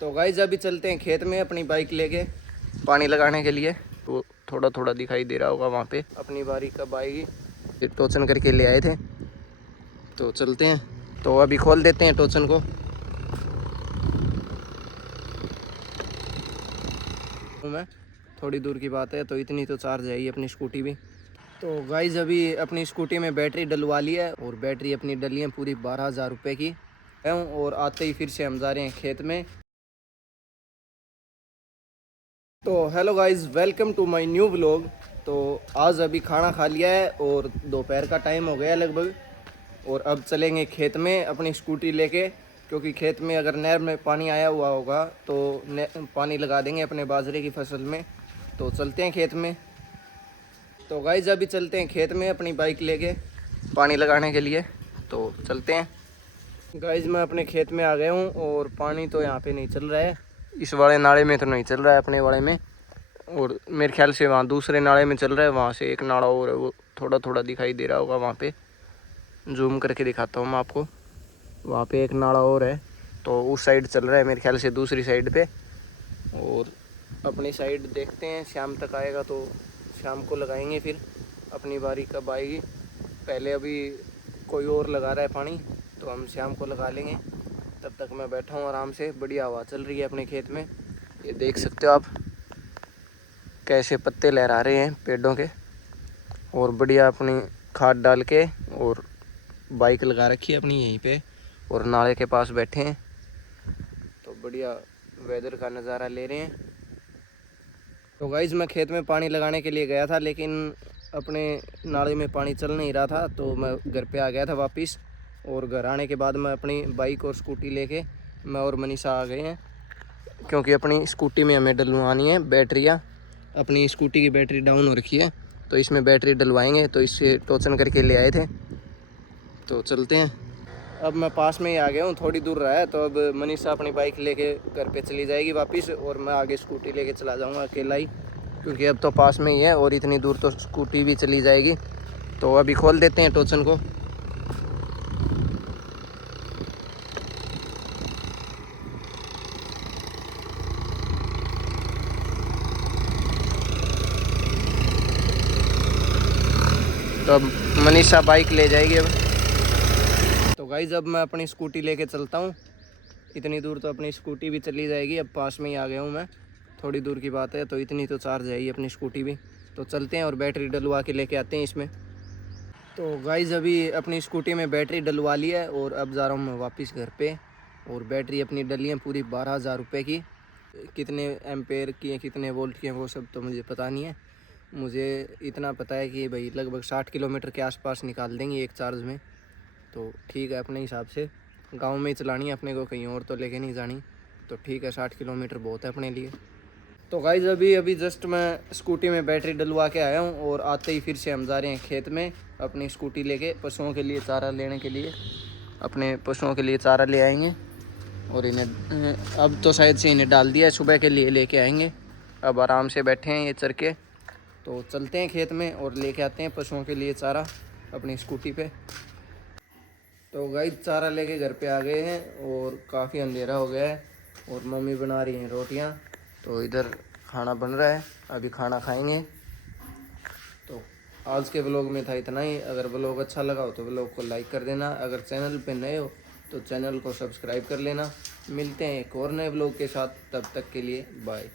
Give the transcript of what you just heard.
तो गाइस अभी चलते हैं खेत में अपनी बाइक लेके पानी लगाने के लिए। तो थोड़ा थोड़ा दिखाई दे रहा होगा वहाँ पे। अपनी बारी कब आएगी, ये टोचन करके ले आए थे तो चलते हैं। तो अभी खोल देते हैं टोचन को। मैं थोड़ी दूर की बात है तो इतनी तो चार्ज है ही अपनी स्कूटी भी। तो गाइस अभी अपनी स्कूटी में बैटरी डलवा ली है और बैटरी अपनी डली है पूरी 12,000 रुपये की है। और आते ही फिर से हम जा रहे हैं खेत में। तो hello guys, welcome to my new vlog. तो आज अभी खाना खा लिया है और दोपहर का टाइम हो गया लगभग। और अब चलेंगे खेत में अपनी स्कूटी लेके, क्योंकि खेत में अगर नहर में पानी आया हुआ होगा तो पानी लगा देंगे अपने बाजरे की फसल में। तो चलते हैं खेत में। तो गाइस अभी चलते हैं खेत में अपनी बाइक लेके पानी लगाने के लिए। तो चलते हैं। गाइस मैं अपने खेत में आ गया हूँ और पानी तो यहाँ पे नहीं चल रहा है, इस वाले नाले में तो नहीं चल रहा है अपने वाले में। और मेरे ख्याल से वहाँ दूसरे नाले में चल रहा है, वहाँ से एक नाला और है, वो थोड़ा थोड़ा दिखाई दे रहा होगा वहाँ पे। जूम करके दिखाता हूँ मैं आपको। वहाँ पे एक नाला और है, तो उस साइड चल रहा है मेरे ख्याल से, दूसरी साइड पे। और अपनी साइड देखते हैं, शाम तक आएगा तो शाम को लगाएंगे फिर। अपनी बारी कब आएगी, पहले अभी कोई और लगा रहा है पानी तो हम शाम को लगा लेंगे। तब तक मैं बैठा हूँ आराम से, बढ़िया हवा चल रही है अपने खेत में। ये देख सकते हो आप कैसे पत्ते लहरा रहे हैं पेड़ों के। और बढ़िया अपनी खाद डाल के और बाइक लगा रखी है अपनी यहीं पे और नाले के पास बैठे हैं। तो बढ़िया वेदर का नज़ारा ले रहे हैं। तो गाइस मैं खेत में पानी लगाने के लिए गया था, लेकिन अपने नाले में पानी चल नहीं रहा था तो मैं घर पे आ गया था वापस। और घर आने के बाद मैं अपनी बाइक और स्कूटी लेके मैं और मनीषा आ गए हैं, क्योंकि अपनी स्कूटी में हमें डलवानी है बैटरियाँ। अपनी स्कूटी की बैटरी डाउन हो रखी है तो इसमें बैटरी डलवाएंगे, तो इससे टोचन करके ले आए थे। तो चलते हैं। अब मैं पास में ही आ गया हूँ, थोड़ी दूर रहा है। तो अब मनीषा अपनी बाइक लेके घर पे चली जाएगी वापस और मैं आगे स्कूटी लेके चला जाऊँगा अकेला ही, क्योंकि अब तो पास में ही है और इतनी दूर तो स्कूटी भी चली जाएगी। तो अभी खोल देते हैं टोचन को। तो अब मनीषा बाइक ले जाएगी अब। तो गाइस अब मैं अपनी स्कूटी लेके चलता हूँ। इतनी दूर तो अपनी स्कूटी भी चली जाएगी, अब पास में ही आ गया हूँ मैं। थोड़ी दूर की बात है तो इतनी तो चार्ज है ही अपनी स्कूटी भी। तो चलते हैं और बैटरी डलवा के लेके आते हैं इसमें। तो गाइस अभी अपनी स्कूटी में बैटरी डलवा ली है और अब जा रहा हूँ मैं वापस घर पे। और बैटरी अपनी डली है पूरी 12,000 रुपये की। कितने एम्पेयर की है, कितने वोल्ट की है, वो सब तो मुझे पता नहीं है। मुझे इतना पता है कि भाई लगभग 60 किलोमीटर के आसपास निकाल देंगे एक चार्ज में। तो ठीक है, अपने हिसाब से गांव में ही चलानी है अपने को, कहीं और तो लेके नहीं जानी। तो ठीक है, 60 किलोमीटर बहुत है अपने लिए। तो गाइज अभी जस्ट मैं स्कूटी में बैटरी डलवा के आया हूँ और आते ही फिर से हम जा रहे हैं खेत में अपनी स्कूटी लेके पशुओं के लिए चारा लेने के लिए। अपने पशुओं के लिए चारा ले आएंगे और इन्हें अब तो शायद से इन्हें डाल दिया है, सुबह के लिए लेके आएंगे। अब आराम से बैठे हैं ये चर के। तो चलते हैं खेत में और लेके आते हैं पशुओं के लिए चारा अपनी स्कूटी पे। तो गाइस चारा लेके घर पे आ गए हैं और काफ़ी अंधेरा हो गया है और मम्मी बना रही हैं रोटियां। तो इधर खाना बन रहा है, अभी खाना खाएंगे। तो आज के व्लॉग में था इतना ही। अगर व्लॉग अच्छा लगा हो तो व्लॉग को लाइक कर देना। अगर चैनल पे नए हो तो चैनल को सब्सक्राइब कर लेना। मिलते हैं एक और नए व्लॉग के साथ, तब तक के लिए बाय।